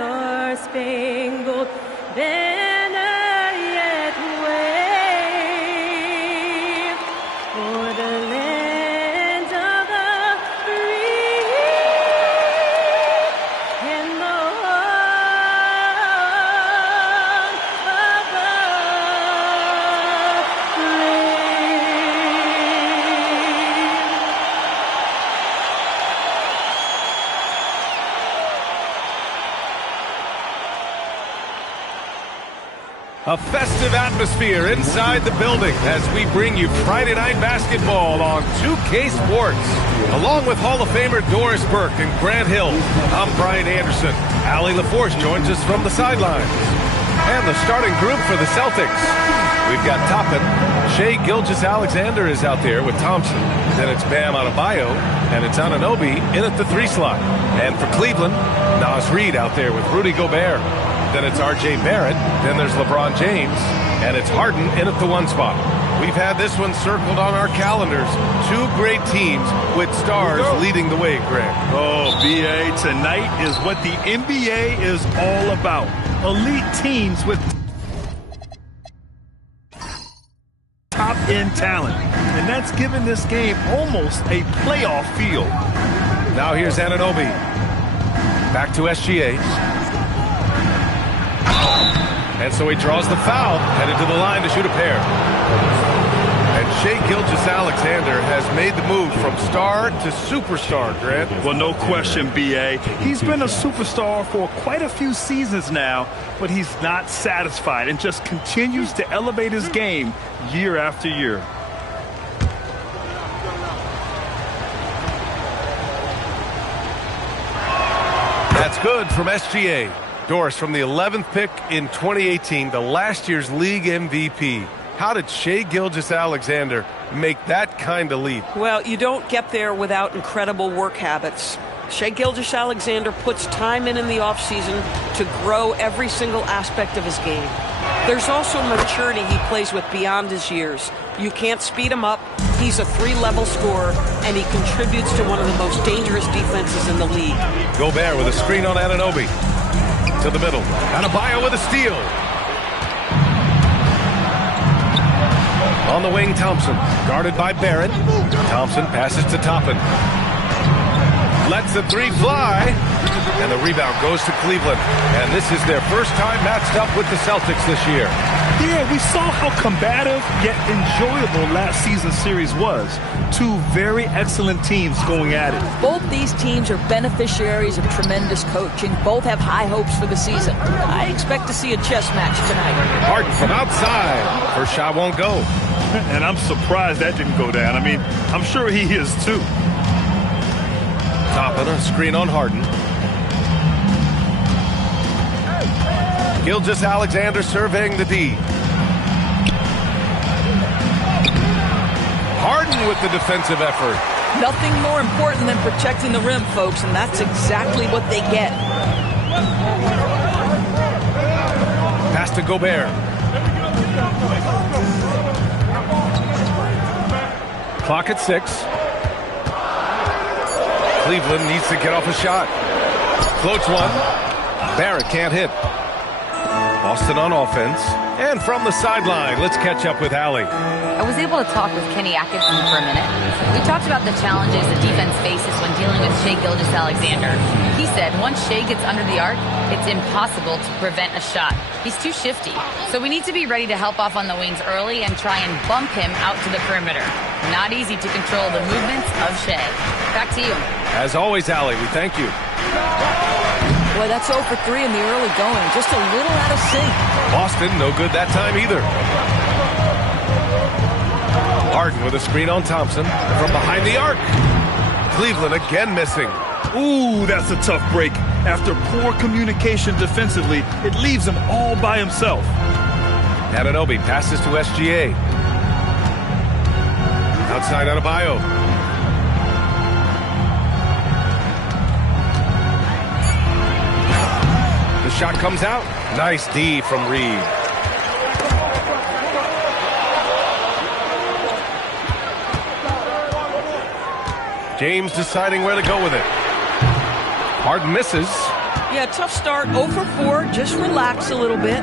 star-spangled banner yet wave for the land of the free and the home of the A festive atmosphere inside the building as we bring you Friday Night Basketball on 2K Sports. Along with Hall of Famer Doris Burke and Grant Hill, I'm Brian Anderson. Allie LaForce joins us from the sidelines. And the starting group for the Celtics. We've got Toppin. Shai Gilgeous-Alexander is out there with Thompson. Then it's Bam Adebayo, and it's Anunoby in at the 3 slot. And for Cleveland, Naz Reid out there with Rudy Gobert. Then it's R.J. Barrett. Then there's LeBron James. And it's Harden in at the 1 spot. We've had this one circled on our calendars. 2 great teams with stars leading the way, Greg. Oh, B.A., tonight is what the NBA is all about. Elite teams with top-end talent. And that's given this game almost a playoff feel. Now here's Anunoby. Back to SGA. And so he draws the foul, headed to the line to shoot a pair. And Shai Gilgeous-Alexander has made the move from star to superstar, Grant. Well, no question, B.A. He's been a superstar for quite a few seasons now, but he's not satisfied and just continues to elevate his game year after year. That's good from SGA. Doris, from the 11th pick in 2018, the last year's league MVP. How did Shai Gilgeous-Alexander make that kind of leap? Well, you don't get there without incredible work habits. Shai Gilgeous-Alexander puts time in the offseason to grow every single aspect of his game. There's also maturity he plays with beyond his years. You can't speed him up. He's a 3-level scorer, and he contributes to one of the most dangerous defenses in the league. Gobert with a screen on Anunoby. To the middle. Adebayo with a steal. On the wing, Thompson. Guarded by Barrett. Thompson passes to Toppin. Lets the 3 fly. And the rebound goes to Cleveland. And this is their first time matched up with the Celtics this year. Yeah, we saw how combative yet enjoyable last season's series was. 2 very excellent teams going at it. Both these teams are beneficiaries of tremendous coaching. Both have high hopes for the season. I expect to see a chess match tonight. Harden from outside. First shot won't go. And I'm surprised that didn't go down. I mean, I'm sure he is too. Toppin, a screen on Harden. Gilgeous-Alexander surveying the D. Harden with the defensive effort. Nothing more important than protecting the rim, folks, and that's exactly what they get. Pass to Gobert. Clock at 6. Cleveland needs to get off a shot. Floats one. Barrett can't hit. Boston on offense. And from the sideline, let's catch up with Allie. I was able to talk with Kenny Atkinson for a minute. We talked about the challenges the defense faces when dealing with Shai Gilgeous-Alexander. He said once Shai gets under the arc, it's impossible to prevent a shot. He's too shifty. So we need to be ready to help off on the wings early and try and bump him out to the perimeter. Not easy to control the movements of Shai. Back to you. As always, Allie, we thank you. Boy, that's 0 for 3 in the early going. Just a little out of sync. Boston, no good that time either. Harden with a screen on Thompson from behind the arc. Cleveland again missing. Ooh, that's a tough break. After poor communication defensively, it leaves him all by himself. Anunoby passes to SGA. Outside Adebayo. The shot comes out. Nice D from Reid. James deciding where to go with it. Harden misses. Yeah, tough start, 0 for 4. Just relax a little bit.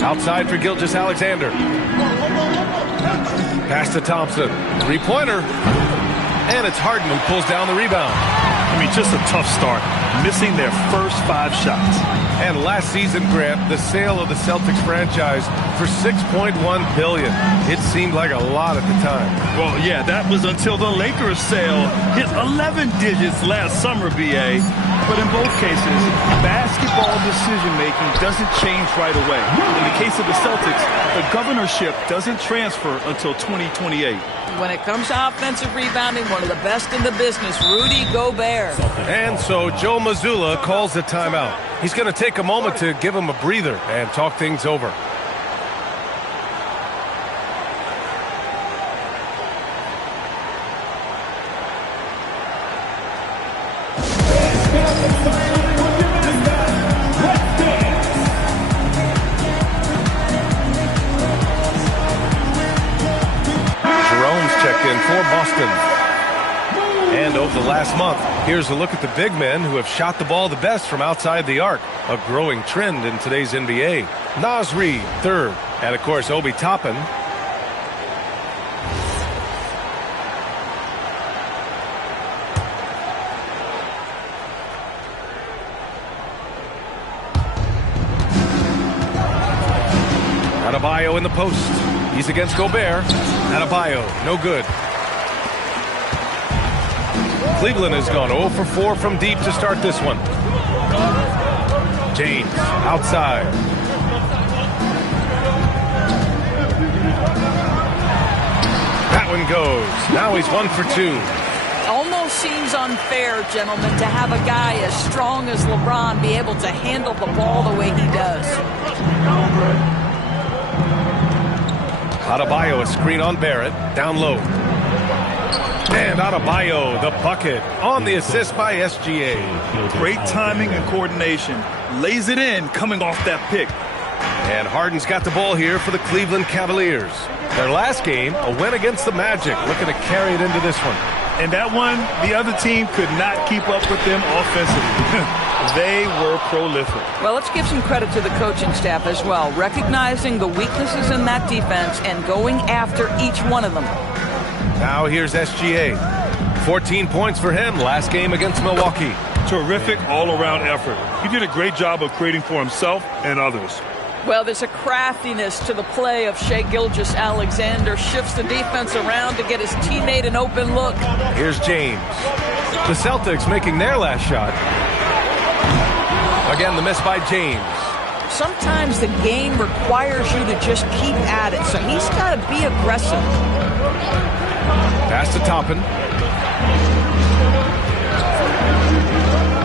Outside for Gilgeous-Alexander. Pass to Thompson. Three-pointer. And it's Harden who pulls down the rebound. I mean, just a tough start, missing their first 5 shots. And last season, Grant, the sale of the Celtics franchise for $6.1 billion. It seemed like a lot at the time. Well, yeah, that was until the Lakers sale hit 11 digits last summer, BA. But in both cases, basketball decision-making doesn't change right away. In the case of the Celtics, the governorship doesn't transfer until 2028. When it comes to offensive rebounding, one of the best in the business, Rudy Gobert. And so Joe Mazzulla calls the timeout. He's going to take a moment to give him a breather and talk things over. For Boston. And over the last month, here's a look at the big men who have shot the ball the best from outside the arc. A growing trend in today's NBA. Naz Reid, third. And of course, Obi Toppin. Adebayo in the post. He's against Gobert. Adebayo, no good. Cleveland has gone 0 for 4 from deep to start this one. James, outside. That one goes. Now he's 1 for 2. Almost seems unfair, gentlemen, to have a guy as strong as LeBron be able to handle the ball the way he does. Adebayo, a screen on Barrett, down low. And Adebayo, the bucket, on the assist by SGA. Great timing and coordination. Lays it in, coming off that pick. And Harden's got the ball here for the Cleveland Cavaliers. Their last game, a win against the Magic, looking to carry it into this one. And that one, the other team could not keep up with them offensively. They were prolific. Well, let's give some credit to the coaching staff as well, recognizing the weaknesses in that defense and going after each one of them. Now here's SGA. 14 points for him last game against Milwaukee. Terrific all-around effort. He did a great job of creating for himself and others. Well, there's a craftiness to the play of Shai Gilgeous-Alexander. Shifts the defense around to get his teammate an open look. Here's James. The Celtics making their last shot. Again, the miss by James. Sometimes the game requires you to just keep at it, so he's got to be aggressive. Pass to Toppin.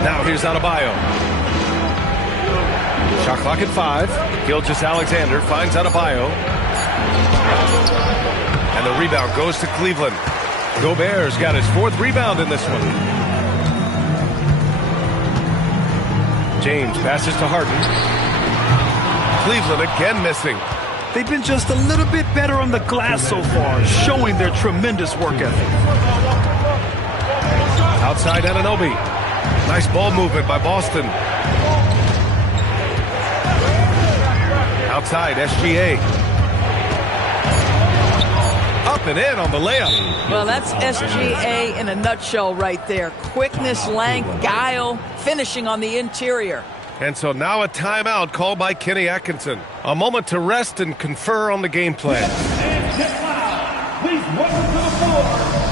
Now here's Adebayo. Shot clock at 5. Gilgeous-Alexander finds Adebayo. And the rebound goes to Cleveland. Gobert's got his 4th rebound in this one. James passes to Harden. Cleveland again missing. They've been just a little bit better on the glass so far, showing their tremendous work ethic. Outside Anunoby. Nice ball movement by Boston. Outside SGA. Up and in on the layup. Well, that's SGA in a nutshell right there. Quickness, length, guile, finishing on the interior. And so now a timeout called by Kenny Atkinson. A moment to rest and confer on the game plan. And get loud. Please welcome to the floor,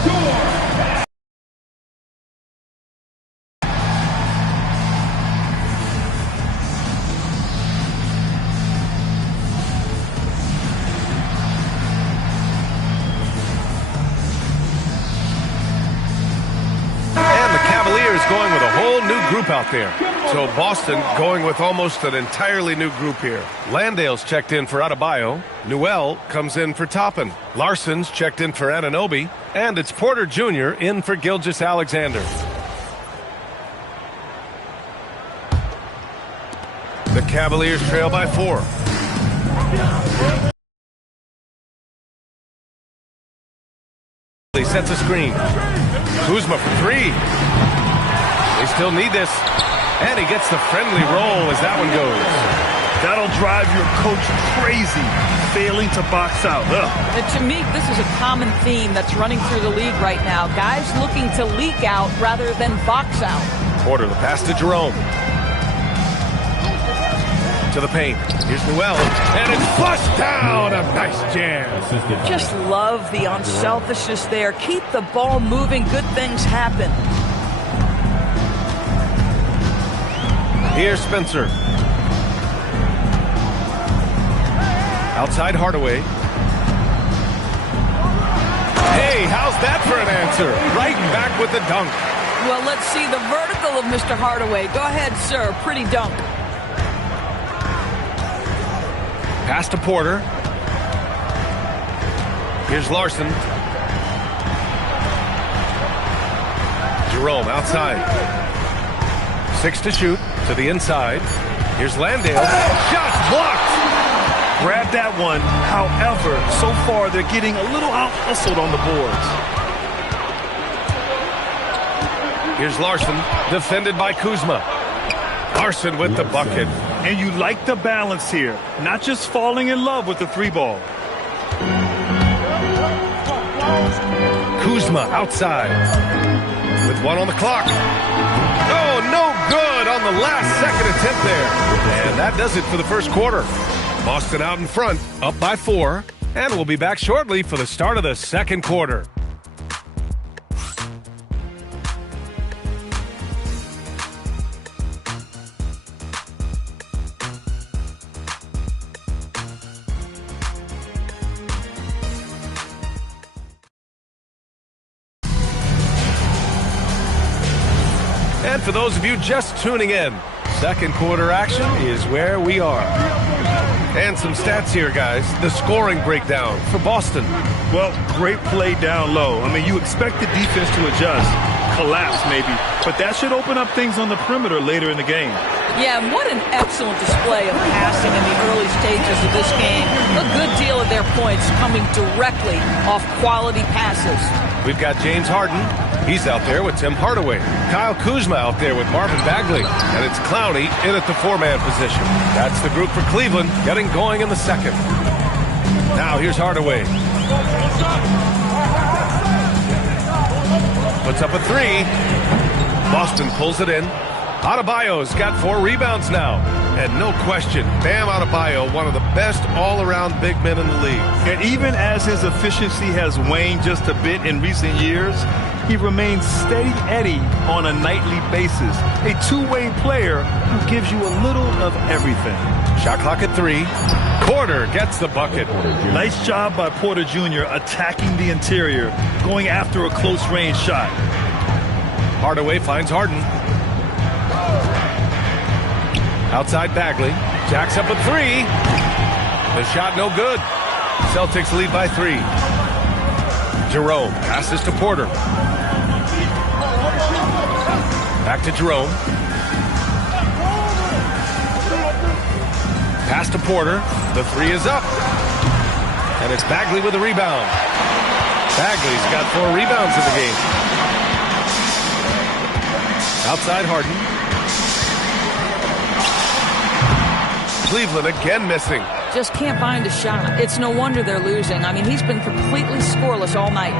George. Going with a whole new group out there. So Boston going with almost an entirely new group here. Landale's checked in for Adebayo. Newell comes in for Toppin. Larson's checked in for Anunoby. And it's Porter Jr. in for Gilgeous-Alexander. The Cavaliers trail by 4. He sets a screen. Kuzma for 3. They still need this. And he gets the friendly roll as that one goes. That'll drive your coach crazy, failing to box out. And to me, this is a common theme that's running through the league right now. Guys looking to leak out rather than box out. Porter, the pass to Jerome. To the paint. Here's Newell. And it's flushed down. A nice jam. Just love the unselfishness there. Keep the ball moving. Good things happen. Here's Spencer. Outside Hardaway. Hey, how's that for an answer? Right back with the dunk. Well, let's see the vertical of Mr. Hardaway. Go ahead, sir. Pretty dunk. Pass to Porter. Here's Larson. Jerome outside. 6 to shoot to the inside. Here's Landale. Shots blocked. Grab that one. However, so far they're getting a little out-hustled on the boards. Here's Larson, defended by Kuzma. Larson with the bucket. And you like the balance here, not just falling in love with the three ball. Kuzma outside with 1 on the clock. Oh, no good on the last second attempt there. And that does it for the first quarter. Boston out in front, up by 4, and we'll be back shortly for the start of the second quarter. And for those of you just tuning in, second quarter action is where we are. And some stats here, guys. The scoring breakdown for Boston. Well, great play down low. I mean, you expect the defense to adjust, collapse maybe, but that should open up things on the perimeter later in the game. Yeah, and what an excellent display of passing in the early stages of this game. A good deal of their points coming directly off quality passes. We've got James Harden. He's out there with Tim Hardaway. Kyle Kuzma out there with Marvin Bagley. And it's Clowney in at the 4-man position. That's the group for Cleveland getting going in the second. Now here's Hardaway. Puts up a 3. Boston pulls it in. Adebayo's got 4 rebounds now. And no question, Bam Adebayo, one of the best all-around big men in the league. And even as his efficiency has waned just a bit in recent years, he remains steady Eddie on a nightly basis. A two-way player who gives you a little of everything. Shot clock at 3. Porter gets the bucket. Nice job by Porter Jr. attacking the interior, going after a close-range shot. Hardaway finds Harden. Outside Bagley. Jacks up a 3. The shot no good. Celtics lead by 3. Jerome passes to Porter. Back to Jerome. Pass to Porter. The 3 is up. And it's Bagley with a rebound. Bagley's got 4 rebounds in the game. Outside Harden. Cleveland again missing. Just can't find a shot. It's no wonder they're losing. I mean, he's been completely scoreless all night.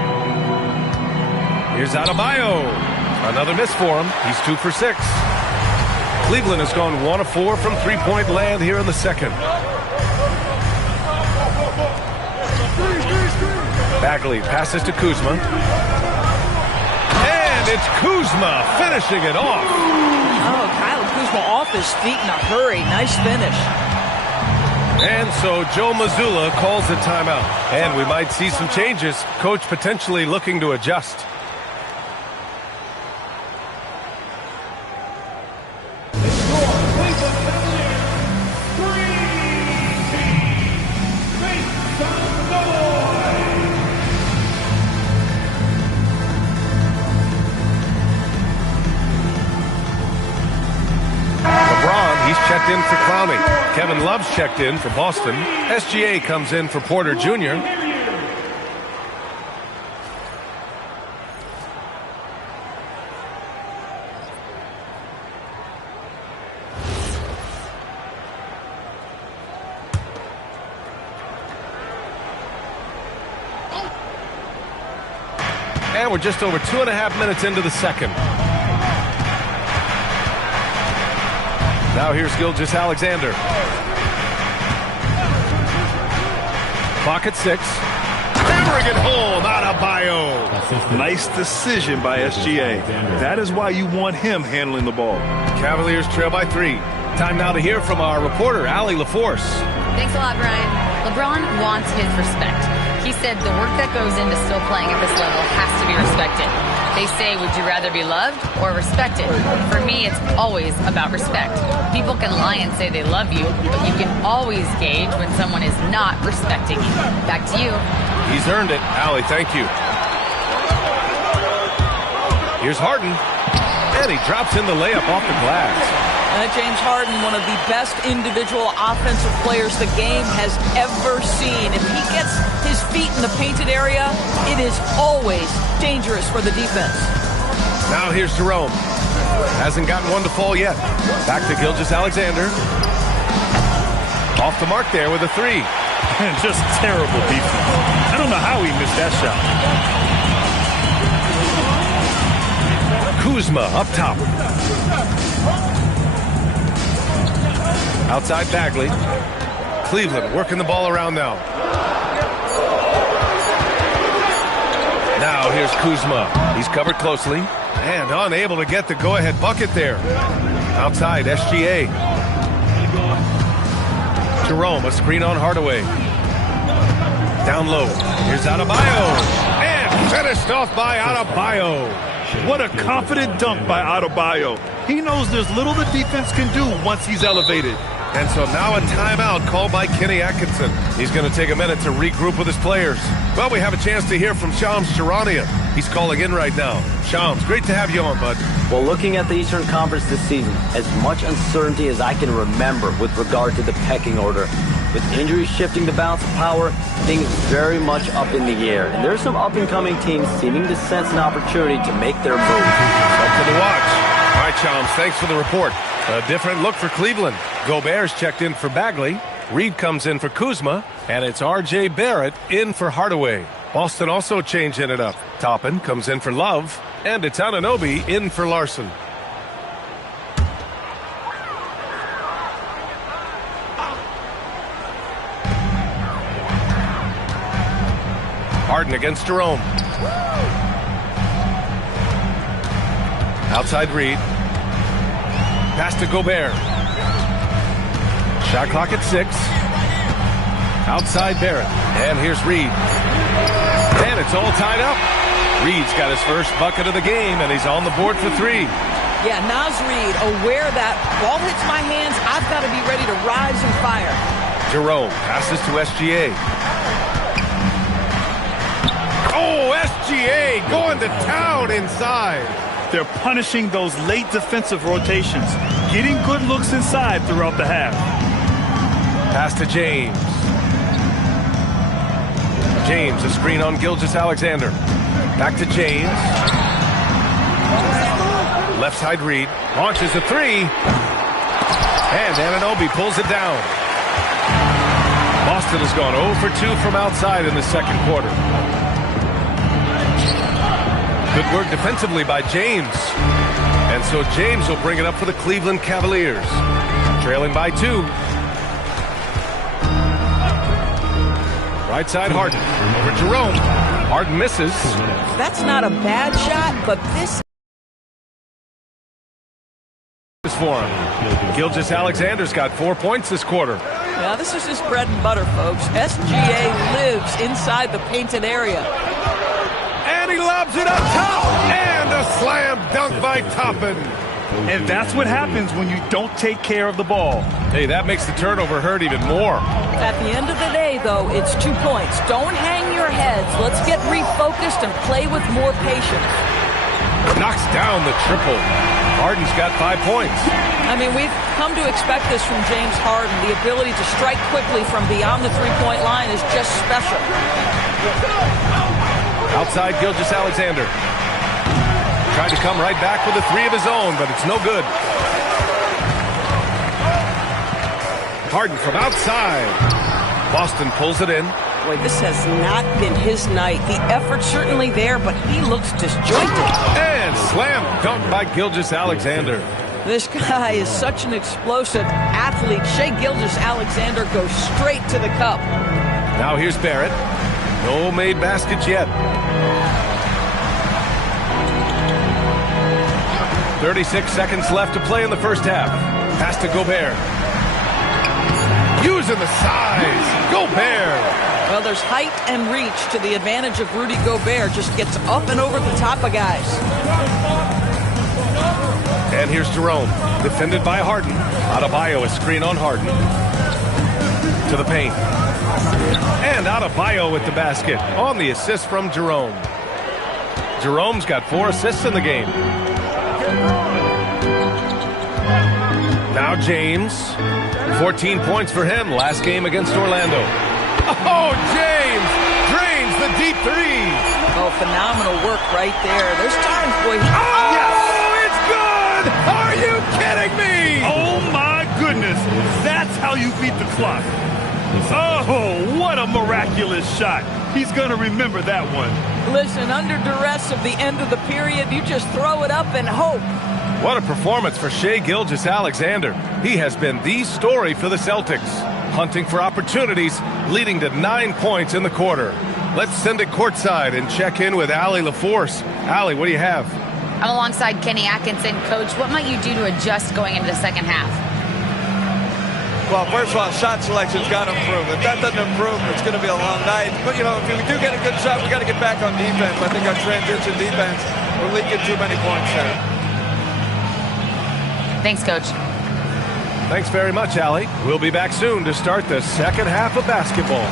Here's Adebayo. Another miss for him. He's 2 for 6. Cleveland has gone 1 of 4 from three-point land here in the second. Bagley passes to Kuzma. And it's Kuzma finishing it off. Oh, Kyle Kuzma off his feet in a hurry. Nice finish. And so Joe Mazzulla calls the timeout. And we might see some changes. Coach potentially looking to adjust. He's checked in for Clowney. Kevin Love's checked in for Boston. SGA comes in for Porter Jr. And we're just over 2.5 minutes into the second. Now here's Gilgeous-Alexander. Clock at 6. Hammering it home, Adebayo. Nice decision by SGA. That is why you want him handling the ball. Cavaliers trail by 3. Time now to hear from our reporter, Allie LaForce. Thanks a lot, Brian. LeBron wants his respect. He said the work that goes into still playing at this level has to be respected. They say, would you rather be loved or respected? For me, it's always about respect. People can lie and say they love you, but you can always gauge when someone is not respecting you. Back to you. He's earned it. Allie, thank you. Here's Harden. And he drops in the layup off the glass. James Harden, one of the best individual offensive players the game has ever seen. If he gets his feet in the painted area, it is always dangerous for the defense. Now here's Jerome. Hasn't gotten one to fall yet. Back to Gilgeous-Alexander. Off the mark there with a 3. Just terrible defense. I don't know how he missed that shot. Kuzma up top. Outside Bagley. Cleveland working the ball around now. Now here's Kuzma. He's covered closely and unable to get the go-ahead bucket there. Outside SGA. Jerome, a screen on Hardaway. Down low. Here's Adebayo. And finished off by Adebayo. What a confident dunk by Adebayo. He knows there's little the defense can do once he's elevated. And so now a timeout called by Kenny Atkinson. He's going to take a minute to regroup with his players. Well, we have a chance to hear from Shams Charania. He's calling in right now. Shams, great to have you on, bud. Well, looking at the Eastern Conference this season, as much uncertainty as I can remember with regard to the pecking order. With injuries shifting the balance of power, things very much up in the air. And there's some up-and-coming teams seeming to sense an opportunity to make their move. Something to watch. All right, Shams, thanks for the report. A different look for Cleveland. Gobert's checked in for Bagley. Reed comes in for Kuzma. And it's R.J. Barrett in for Hardaway. Boston also changing it up. Toppin comes in for Love. And it's Anunoby in for Larson. Harden against Jerome. Outside Reed. Pass to Gobert. Shot clock at 6. Outside Barrett. And here's Reed. And it's all tied up. Reed's got his first bucket of the game, and he's on the board for 3. Yeah, Naz Reid, aware that ball hits my hands, I've got to be ready to rise and fire. Jerome passes to SGA. Oh, SGA going to town inside. They're punishing those late defensive rotations, getting good looks inside throughout the half. Pass to James. James, a screen on Gilgeous-Alexander. Back to James. Left side Reed. Launches a 3. And Anunoby pulls it down. Boston has gone 0 for 2 from outside in the second quarter. Good work defensively by James. And so James will bring it up for the Cleveland Cavaliers. Trailing by 2. Right side Harden. Over Jerome. Harden misses. That's not a bad shot, but this is for him. Gilgeous-Alexander's got 4 points this quarter. Yeah, this is just bread and butter, folks. SGA lives inside the painted area. And he lobs it up top. And a slam dunk by Toppin. And that's what happens when you don't take care of the ball. Hey, that makes the turnover hurt even more. At the end of the day, though, it's 2 points. Don't hang your heads. Let's get refocused and play with more patience. Knocks down the triple. Harden's got 5 points. I mean, we've come to expect this from James Harden. The ability to strike quickly from beyond the three-point line is just special. Outside Gilgeous-Alexander. Tried to come right back with a 3 of his own, but it's no good. Harden from outside. Boston pulls it in. Boy, this has not been his night. The effort's certainly there, but he looks disjointed. And slam dunk by Gilgeous-Alexander. This guy is such an explosive athlete. Shai Gilgeous-Alexander goes straight to the cup. Now here's Barrett. No made baskets yet. 36 seconds left to play in the first half. Pass to Gobert. Using the size. Gobert. Well, there's height and reach to the advantage of Rudy Gobert. Just gets up and over the top of guys. And here's Jerome. Defended by Harden. Adebayo, a screen on Harden. To the paint. And Adebayo with the basket on the assist from Jerome. Jerome's got 4 assists in the game. Now James. 14 points for him last game against Orlando. Oh, James drains the deep three. Oh, phenomenal work right there. There's times, boy. Oh, yes. It's good. Are you kidding me? Oh, my goodness. That's how you beat the clock. Oh, what a miraculous shot. He's going to remember that one. Listen, under duress of the end of the period, you just throw it up and hope. What a performance for Shai Gilgeous-Alexander. He has been the story for the Celtics, hunting for opportunities, leading to 9 points in the quarter. Let's send it courtside and check in with Allie LaForce. Allie, what do you have? I'm alongside Kenny Atkinson. Coach, what might you do to adjust going into the second half? Well, first of all, shot selection's got to improve. If that doesn't improve, it's going to be a long night. But, you know, if we do get a good shot, we got to get back on defense. I think our transition defense, we're leaking too many points there. Thanks, Coach. Thanks very much, Allie. We'll be back soon to start the second half of basketball.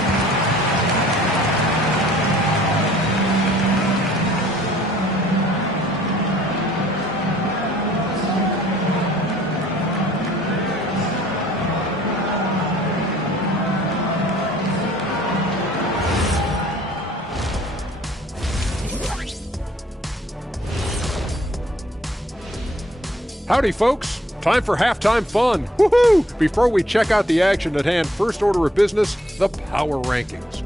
Howdy, folks. Time for halftime fun. Woohoo! Before we check out the action at hand, first order of business, the power rankings.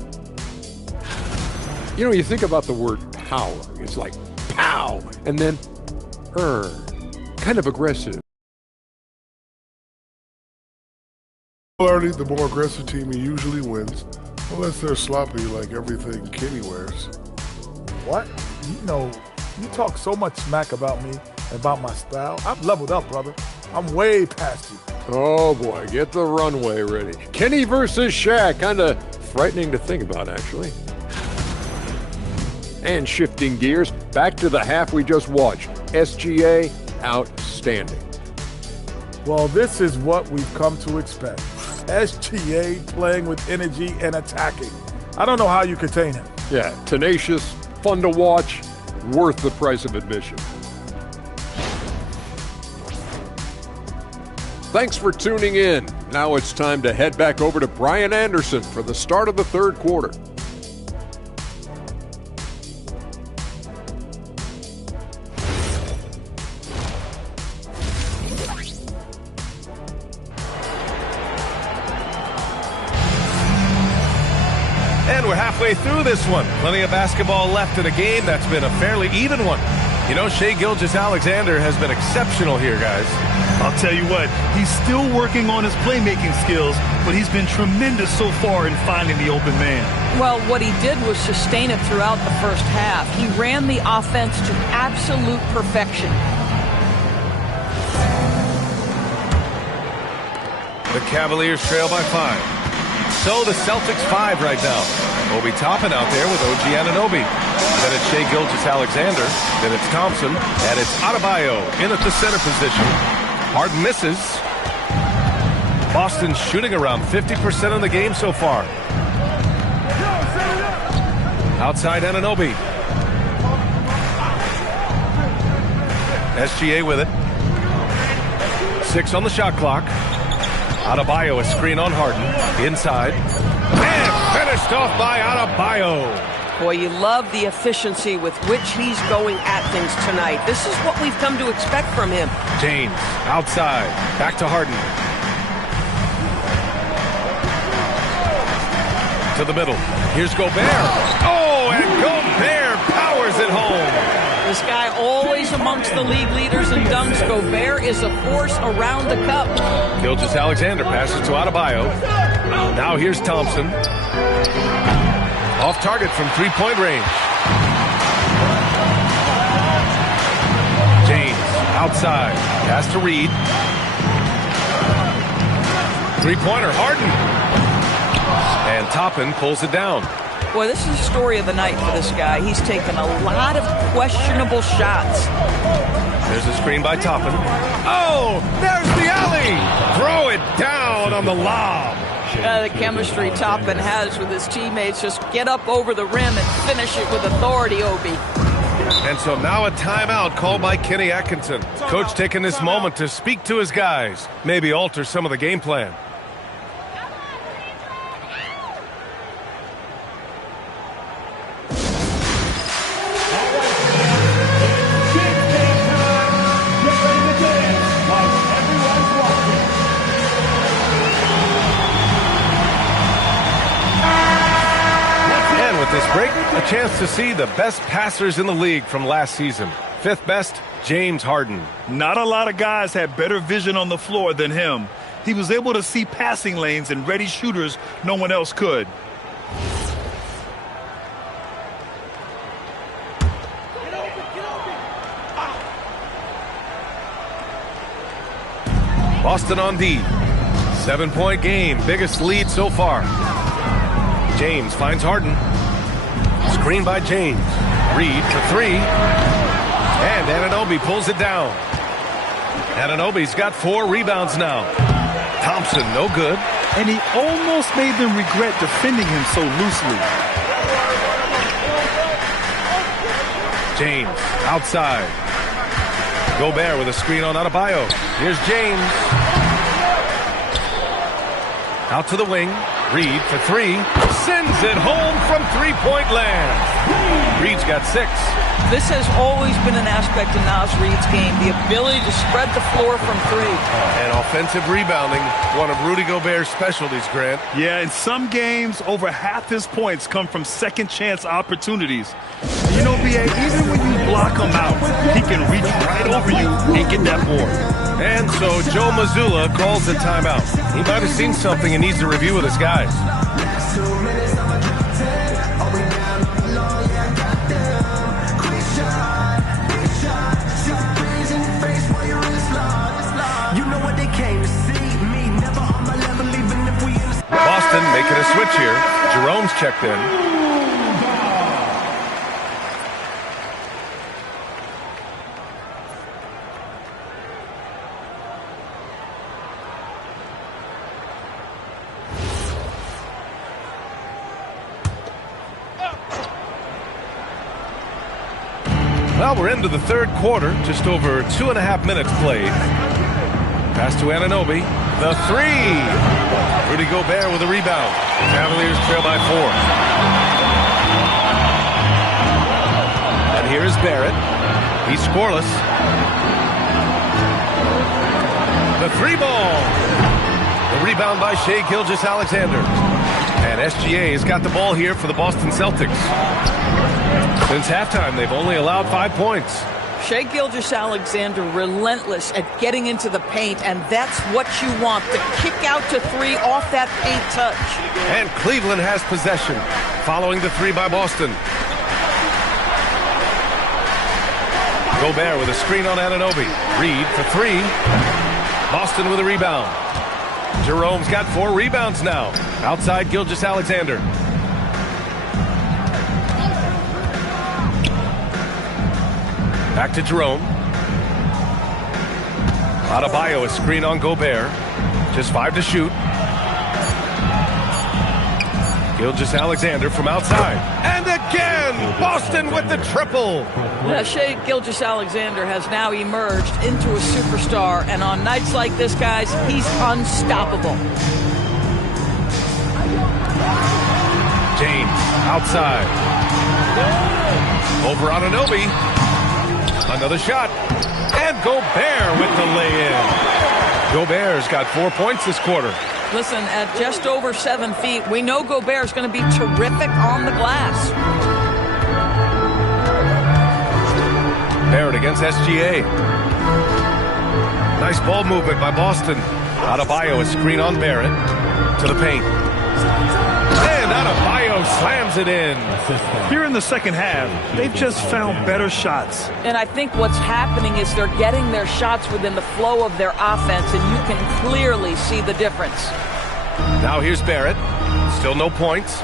You know, you think about the word power. It's like pow, and then kind of aggressive. Early, the more aggressive team usually wins, unless they're sloppy like everything Kenny wears. What? You know, you talk so much smack about me and about my style. I've leveled up, brother. I'm way past you. Oh boy, get the runway ready. Kenny versus Shaq, kind of frightening to think about, actually. And shifting gears, back to the half we just watched. SGA, outstanding. Well, this is what we've come to expect. SGA playing with energy and attacking. I don't know how you contain him. Yeah, tenacious, fun to watch, worth the price of admission. Thanks for tuning in. Now it's time to head back over to Brian Anderson for the start of the third quarter. And we're halfway through this one. Plenty of basketball left in a game that's been a fairly even one. You know, Shai Gilgeous-Alexander has been exceptional here, guys. I'll tell you what, he's still working on his playmaking skills, but he's been tremendous so far in finding the open man. Well, what he did was sustain it throughout the first half. He ran the offense to absolute perfection. The Cavaliers trail by 5. So the Celtics 5 right now. Obi Toppin out there with OG Anunoby. Then it's Shai Gilgeous-Alexander. Then it's Thompson. And it's Adebayo in at the center position. Harden misses. Boston's shooting around 50% in the game so far. Outside Anunoby. SGA with it. 6 on the shot clock. Adebayo, a screen on Harden. Inside. And finished off by Adebayo. Boy, you love the efficiency with which he's going at things tonight. This is what we've come to expect from him. James, outside. Back to Harden. To the middle. Here's Gobert. Oh, and Gobert powers it home. This guy always amongst the league leaders in dunks. Gobert is a force around the cup. Gilgeous-Alexander passes to Adebayo. Now here's Thompson. Off target from three-point range. James outside. Pass to Reed. Three-pointer, Harden. And Toppin pulls it down. Boy, this is the story of the night for this guy. He's taken a lot of questionable shots. There's a screen by Toppin. Oh, there's the alley. Throw it down on the lob. The chemistry Toppin has with his teammates. Just get up over the rim and finish it with authority, Obi. And so now a timeout called by Kenny Atkinson. Coach taking this moment to speak to his guys. Maybe alter some of the game plan. This break, a chance to see the best passers in the league from last season. Fifth best, James Harden. Not a lot of guys had better vision on the floor than him. He was able to see passing lanes and ready shooters no one else could. Boston on D. 7-point game, biggest lead so far. James finds Harden. Screen by James. Reed for three. And Anunoby pulls it down. Anunoby's got 4 rebounds now. Thompson, no good. And he almost made them regret defending him so loosely. James outside. Gobert with a screen on Adebayo. Here's James. Out to the wing. Reed for three. Sends it home from three-point land. Reed's got 6. This has always been an aspect of Naz Reed's game, the ability to spread the floor from 3. And offensive rebounding, one of Rudy Gobert's specialties, Grant. Yeah, in some games, over half his points come from second-chance opportunities. You know, B.A., even when you block him out, he can reach right over you and get that board. And so Joe Mazzulla calls the timeout. He might have seen something and needs to review with his guys. Boston making a switch here. Jerome's checked in. Well, we're into the third quarter, just over 2.5 minutes played. Pass to Anunoby. The three. Rudy Gobert with a rebound. Cavaliers trail by 4. And here is Barrett. He's scoreless. The 3-ball. The rebound by Shai Gilgeous-Alexander. And SGA has got the ball here for the Boston Celtics. Since halftime, they've only allowed 5 points. Shai Gilgeous-Alexander relentless at getting into the paint, and that's what you want, the kick out to 3 off that paint touch. And Cleveland has possession, following the 3 by Boston. Gobert with a screen on Anunoby. Reed for 3. Boston with a rebound. Jerome's got 4 rebounds now. Outside Gilgeous-Alexander. Back to Jerome. Adebayo, a screen on Gobert. Just 5 to shoot. Gilgeous-Alexander from outside. And again, Boston with the triple. Yeah, Shai Gilgeous-Alexander has now emerged into a superstar, and on nights like this, guys, he's unstoppable. James outside. Over Anunoby. Another shot. And Gobert with the lay-in. Gobert's got 4 points this quarter. Listen, at just over 7 feet, we know Gobert is going to be terrific on the glass. Barrett against SGA. Nice ball movement by Boston. Adebayo, a screen on Barrett. To the paint. And Adebayo slams it in. Here in the second half, they've just found better shots. And I think what's happening is they're getting their shots within the flow of their offense, and you can clearly see the difference. Now here's Barrett. Still no points.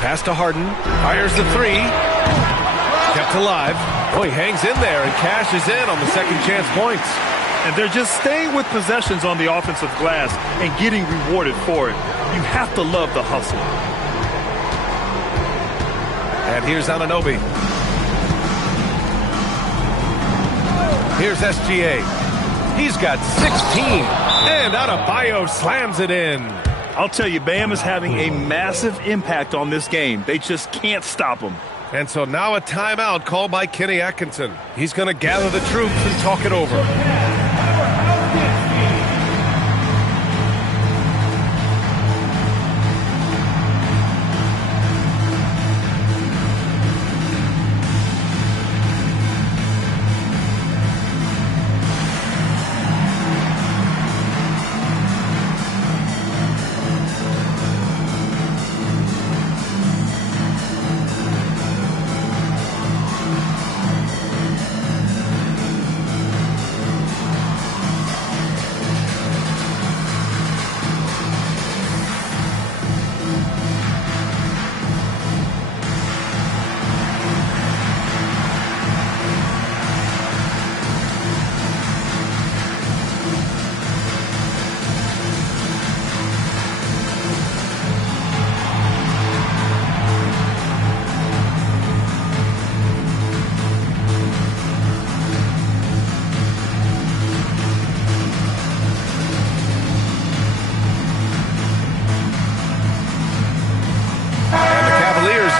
Pass to Harden. Fires the three. Kept alive. Oh, he hangs in there and cashes in on the second chance points. And they're just staying with possessions on the offensive glass and getting rewarded for it. You have to love the hustle. And here's Anunoby. Here's SGA. He's got 16. And Adebayo slams it in. I'll tell you, Bam is having a massive impact on this game. They just can't stop him. And so now a timeout called by Kenny Atkinson. He's going to gather the troops and talk it over.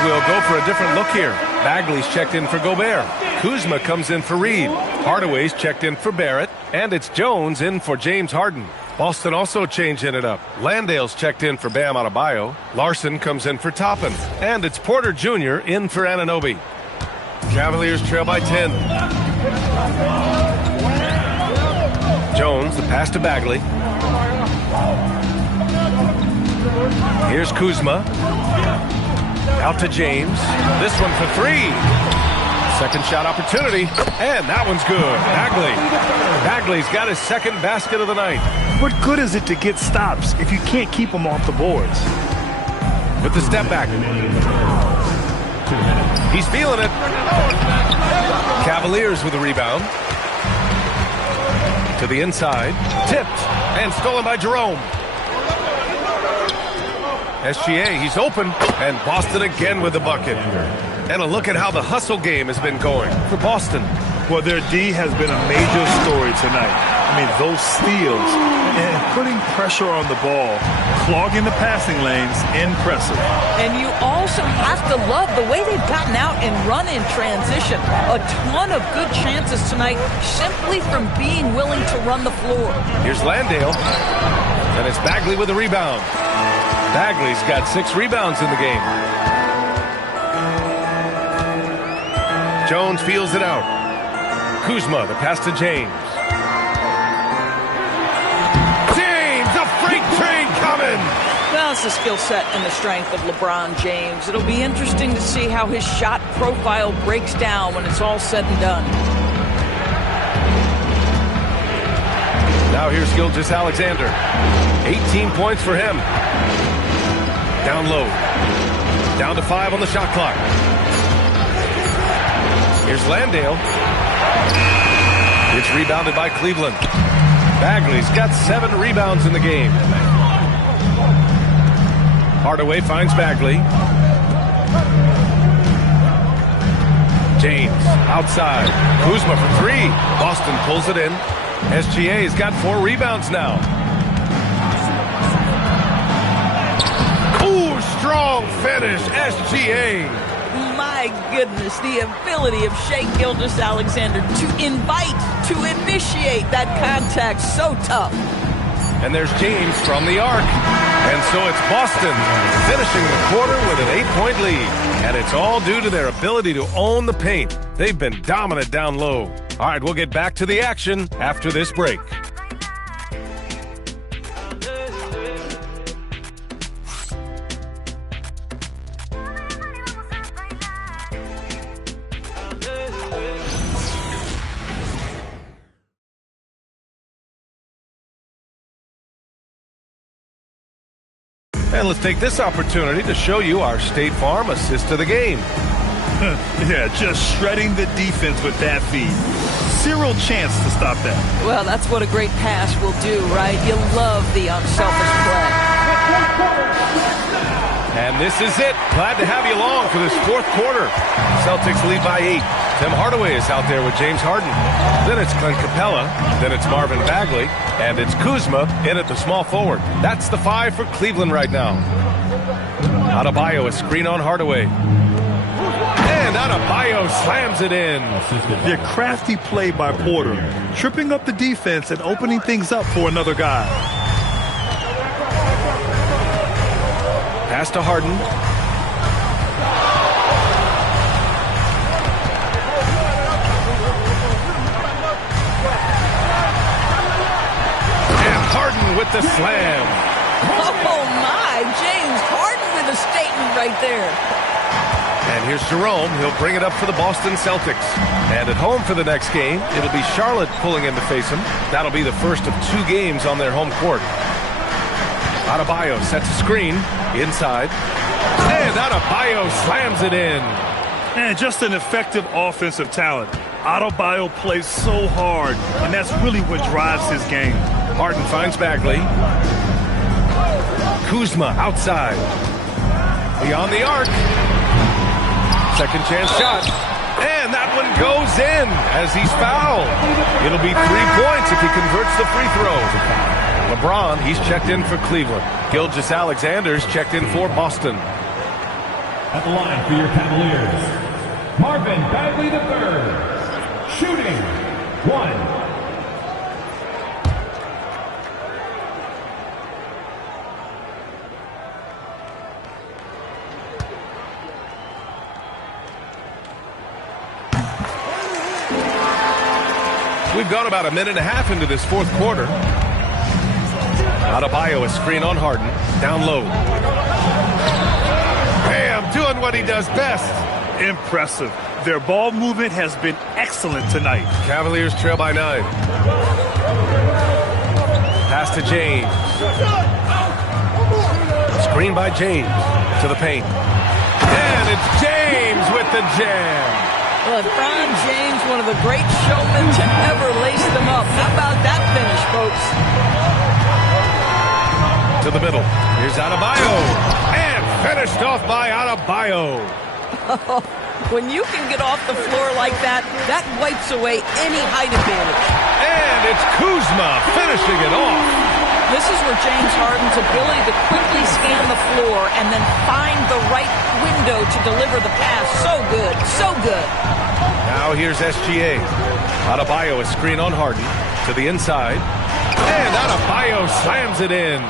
Will go for a different look here. Bagley's checked in for Gobert. Kuzma comes in for Reed. Hardaway's checked in for Barrett. And it's Jones in for James Harden. Boston also changing it up. Landale's checked in for Bam Adebayo. Larson comes in for Toppin. And it's Porter Jr. in for Anunoby. Cavaliers trail by 10. Jones, the pass to Bagley. Here's Kuzma. Out to James. This one for three. Second shot opportunity. And that one's good. Bagley's got his second basket of the night. What good is it to get stops if you can't keep them off the boards? With the step back. He's feeling it. Cavaliers with a rebound. To the inside. Tipped. And stolen by Jerome. SGA, he's open, and Boston again with the bucket. And a look at how the hustle game has been going for Boston. Well, their D has been a major story tonight. I mean, those steals and putting pressure on the ball, clogging the passing lanes, impressive. And you also have to love the way they've gotten out and run in transition. A ton of good chances tonight simply from being willing to run the floor. Here's Landale, and it's Bagley with a rebound. Bagley's got 6 rebounds in the game. Jones feels it out. Kuzma, the pass to James. James, the freight train coming! Well, it's the skill set and the strength of LeBron James. It'll be interesting to see how his shot profile breaks down when it's all said and done. Now here's Gilgeous-Alexander. 18 points for him. Down low. Down to 5 on the shot clock. Here's Landale. It's rebounded by Cleveland. Bagley's got 7 rebounds in the game. Hardaway finds Bagley. James outside. Kuzma for 3. Boston pulls it in. SGA's got 4 rebounds now. Ooh, strong finish, SGA. My My goodness, the ability of Shai Gilgeous-Alexander to invite, to initiate that contact, so tough. And there's James from the arc. And so it's Boston finishing the quarter with an 8-point lead. And it's all due to their ability to own the paint. They've been dominant down low. All right, we'll get back to the action after this break. And let's take this opportunity to show you our State Farm assist of the game. Yeah, just shredding the defense with that feed. Zero chance to stop that. Well, that's what a great pass will do, right? You love the unselfish play. And this is it. Glad to have you along for this fourth quarter. Celtics lead by 8. Tim Hardaway is out there with James Harden. Then it's Clint Capella. Then it's Marvin Bagley. And it's Kuzma in at the small forward. That's the 5 for Cleveland right now. Adebayo, a screen on Hardaway. And Adebayo slams it in. The crafty play by Porter, tripping up the defense and opening things up for another guy. Pass to Harden. And Harden with the slam. Oh, my. James Harden with a statement right there. And here's Jerome. He'll bring it up for the Boston Celtics. And at home for the next game, it'll be Charlotte pulling in to face him. That'll be the first of 2 games on their home court. Adebayo sets a screen inside. And Adebayo slams it in. And just an effective offensive talent. Adebayo plays so hard, and that's really what drives his game. Harden finds Bagley. Kuzma outside. Beyond the arc. Second chance shot. And that one goes in as he's fouled. It'll be 3 points if he converts the free throw. LeBron, he's checked in for Cleveland. Gilgeous-Alexander's checked in for Boston. At the line for your Cavaliers, Marvin Bagley III. Shooting 1. We've gone about a minute and a half into this fourth quarter. Adebayo, a screen on Harden. Down low. Bam! Doing what he does best. Impressive. Their ball movement has been excellent tonight. Cavaliers trail by 9. Pass to James. Screen by James to the paint. And it's James with the jam. LeBron James, one of the great showmen to ever lace them up. How about that finish, folks? To the middle. Here's Adebayo. And finished off by Adebayo. When you can get off the floor like that, that wipes away any height advantage. And it's Kuzma finishing it off. This is where James Harden's ability to quickly scan the floor and then find the right window to deliver the pass. So good, so good. Now here's SGA. Adebayo, a screen on Harden to the inside. And Adebayo slams it in.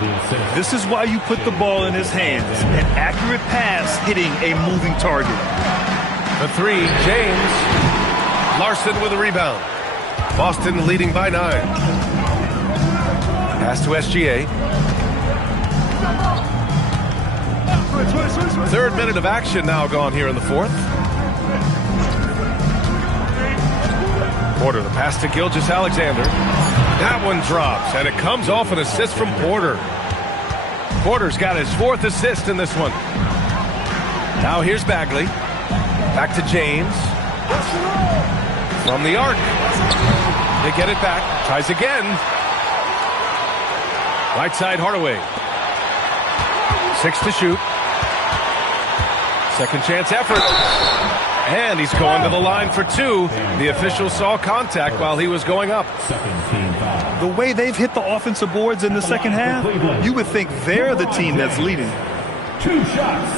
This is why you put the ball in his hands. An accurate pass hitting a moving target. The 3, James. Larson with a rebound. Boston leading by 9. Pass to SGA. 3rd minute of action now gone here in the 4th. Porter, the pass to Gilgeous-Alexander. That one drops, and it comes off an assist from Porter. Porter's got his 4th assist in this one. Now here's Bagley. Back to James. From the arc. They get it back. Tries again. Right side, Hardaway. 6 to shoot. Second chance effort. And he's going to the line for 2. The official saw contact while he was going up. The way they've hit the offensive boards in the second half, you would think they're the team that's leading. 2 shots.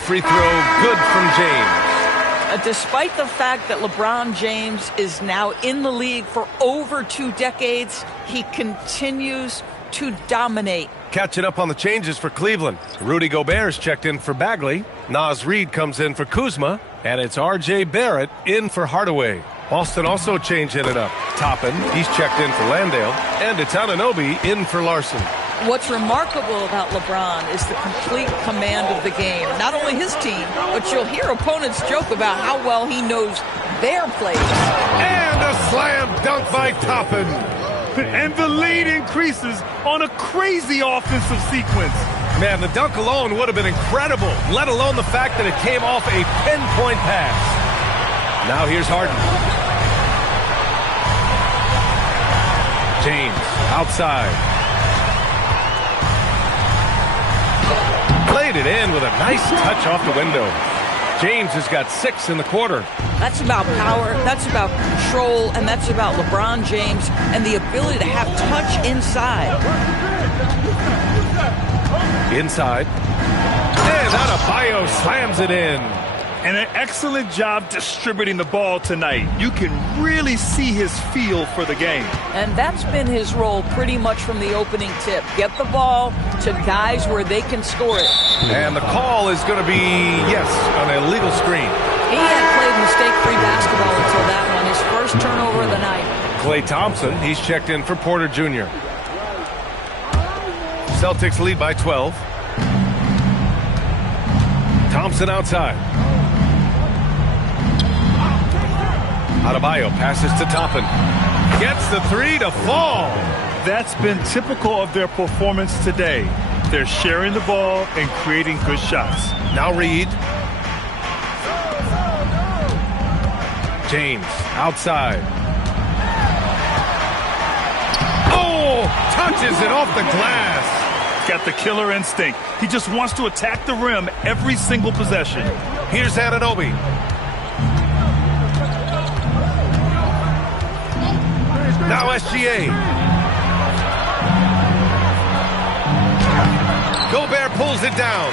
That free throw, good from James. Despite the fact that LeBron James is now in the league for over 2 decades, he continues to dominate. Catching up on the changes for Cleveland. Rudy Gobert's checked in for Bagley. Naz Reid comes in for Kuzma. And it's R.J. Barrett in for Hardaway. Boston also changing it up. Toppin, he's checked in for Landale. And it's Anunoby in for Larson. What's remarkable about LeBron is the complete command of the game. Not only his team, but you'll hear opponents joke about how well he knows their plays. And a slam dunk by Toppin. And the lead increases on a crazy offensive sequence. Man, the dunk alone would have been incredible, let alone the fact that it came off a pinpoint pass. Now here's Harden. James, outside. Played it in with a nice touch off the window. James has got 6 in the quarter. That's about power, that's about control, and that's about LeBron James and the ability to have touch inside. Inside. And Adebayo slams it in. And an excellent job distributing the ball tonight. You can really see his feel for the game. And that's been his role pretty much from the opening tip. Get the ball to guys where they can score it. And the call is going to be, yes, an illegal screen. He had played mistake-free basketball until that one, his first turnover of the night. Klay Thompson, he's checked in for Porter Jr. Celtics lead by 12. Thompson outside. Adebayo passes to Toppin. Gets the 3 to fall. That's been typical of their performance today. They're sharing the ball and creating good shots. Now Reed. James outside. Oh, touches it off the glass. Got the killer instinct. He just wants to attack the rim every single possession. Here's Anunoby. Now SGA. Gobert pulls it down.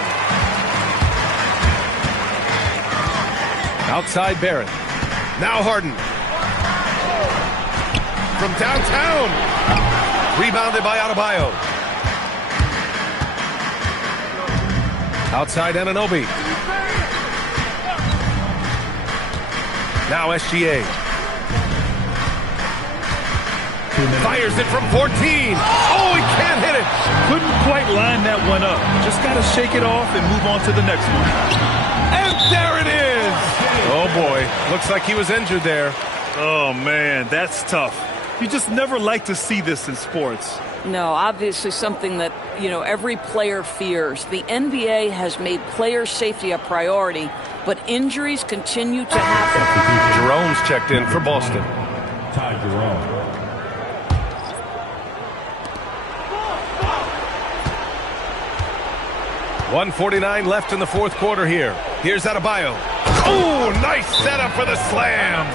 Outside Barrett. Now Harden. From downtown. Rebounded by Adebayo. Outside Anunoby. Now SGA. Fires it from 14. Oh, he can't hit it. Couldn't quite line that one up. Just got to shake it off and move on to the next one. And there it is. Oh, boy. Looks like he was injured there. Oh, man, that's tough. You just never like to see this in sports. No, obviously something that, every player fears. The NBA has made player safety a priority, but injuries continue to happen. Jerome's checked in for Boston. Ty Jerome. 1:49 left in the fourth quarter here. Here's Adebayo. Oh, nice setup for the slam.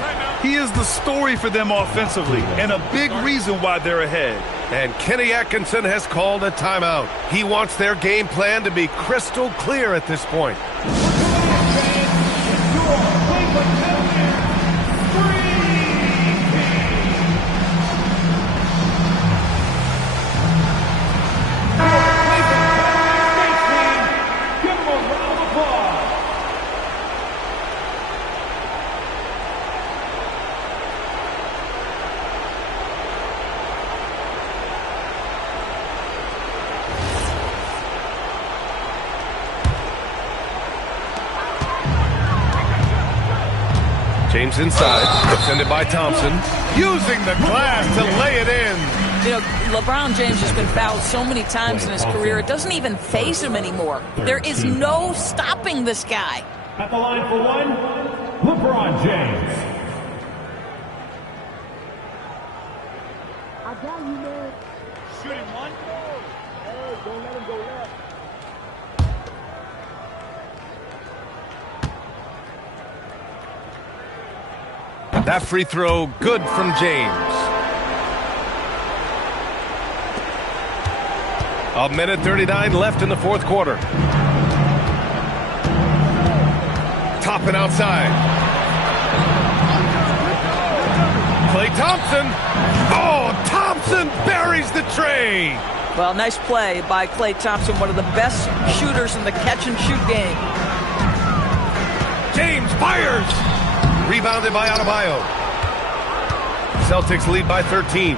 He is the story for them offensively and a big reason why they're ahead. And Kenny Atkinson has called a timeout. He wants their game plan to be crystal clear at this point. James inside, defended by Thompson, using the glass to lay it in. LeBron James has been fouled so many times in his career, it doesn't even faze him anymore. There is no stopping this guy. At the line for one, LeBron James. I got you, man. Shooting one. Hey, don't let him go left. That free throw, good from James. A minute 39 left in the fourth quarter. popping outside. Klay Thompson. Oh, Thompson buries the tray. Well, nice play by Klay Thompson, one of the best shooters in the catch-and-shoot game. James fires. Rebounded by Adebayo. Celtics lead by 13.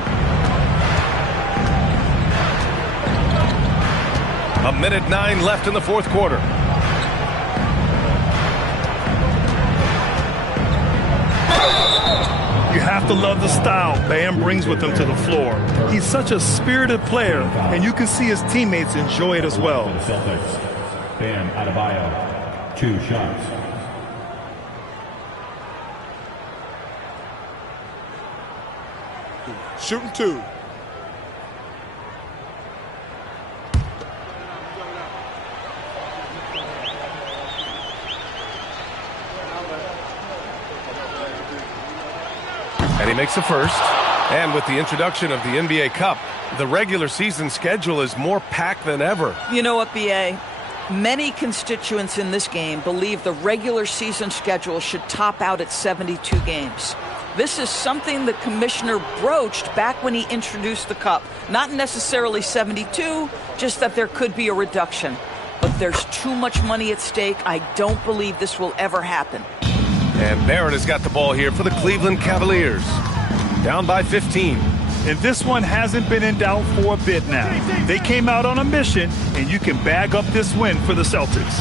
A minute 9 left in the fourth quarter. You have to love the style Bam brings with him to the floor. He's such a spirited player, and you can see his teammates enjoy it as well. Celtics. Bam Adebayo, 2 shots. Shooting 2. And he makes the first. And with the introduction of the NBA Cup, the regular season schedule is more packed than ever. You know what, B.A.? Many constituents in this game believe the regular season schedule should top out at 72 games. This is something the commissioner broached back when he introduced the Cup. Not necessarily 72, just that there could be a reduction. But there's too much money at stake. I don't believe this will ever happen. And Barrett has got the ball here for the Cleveland Cavaliers. Down by 15. And this one hasn't been in doubt for a bit now. They came out on a mission, and you can bag up this win for the Celtics.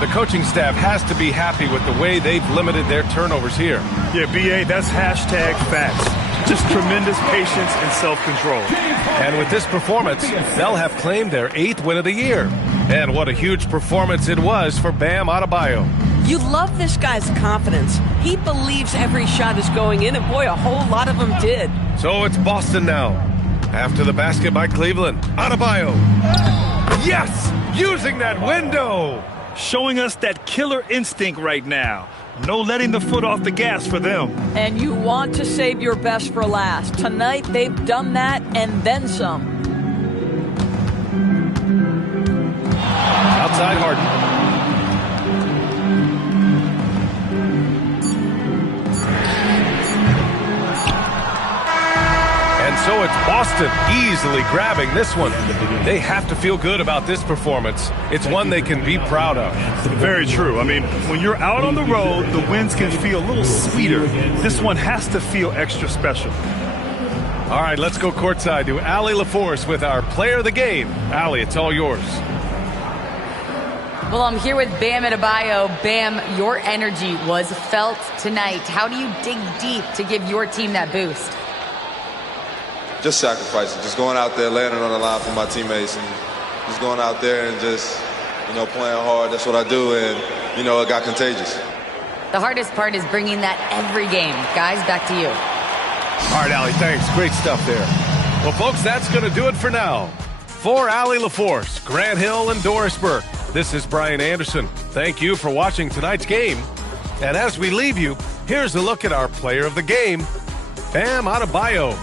The coaching staff has to be happy with the way they've limited their turnovers here. Yeah, B.A., that's hashtag facts. Just tremendous patience and self-control. And with this performance, they'll have claimed their 8th win of the year. And what a huge performance it was for Bam Adebayo. You love this guy's confidence. He believes every shot is going in, and boy, a whole lot of them did. So it's Boston now. After the basket by Cleveland, Adebayo. Yes! Using that window! Showing us that killer instinct right now. No letting the foot off the gas for them. And you want to save your best for last. Tonight, they've done that and then some. Outside Harden. And so it's Boston easily grabbing this one. They have to feel good about this performance. It's one they can be proud of. Very true. I mean, when you're out on the road, the wins can feel a little sweeter. This one has to feel extra special. All right, let's go courtside to Allie LaForce with our player of the game. Allie, it's all yours. Well, I'm here with Bam Adebayo. Bam, your energy was felt tonight. How do you dig deep to give your team that boost? Just sacrificing, just going out there, laying it on the line for my teammates, and just going out there and just, playing hard. That's what I do, and, it got contagious. The hardest part is bringing that every game. Guys, back to you. All right, Allie, thanks. Great stuff there. Well, folks, that's going to do it for now. For Allie LaForce, Grant Hill, and Doris Burke, this is Brian Anderson. Thank you for watching tonight's game. And as we leave you, here's a look at our player of the game, Bam Adebayo.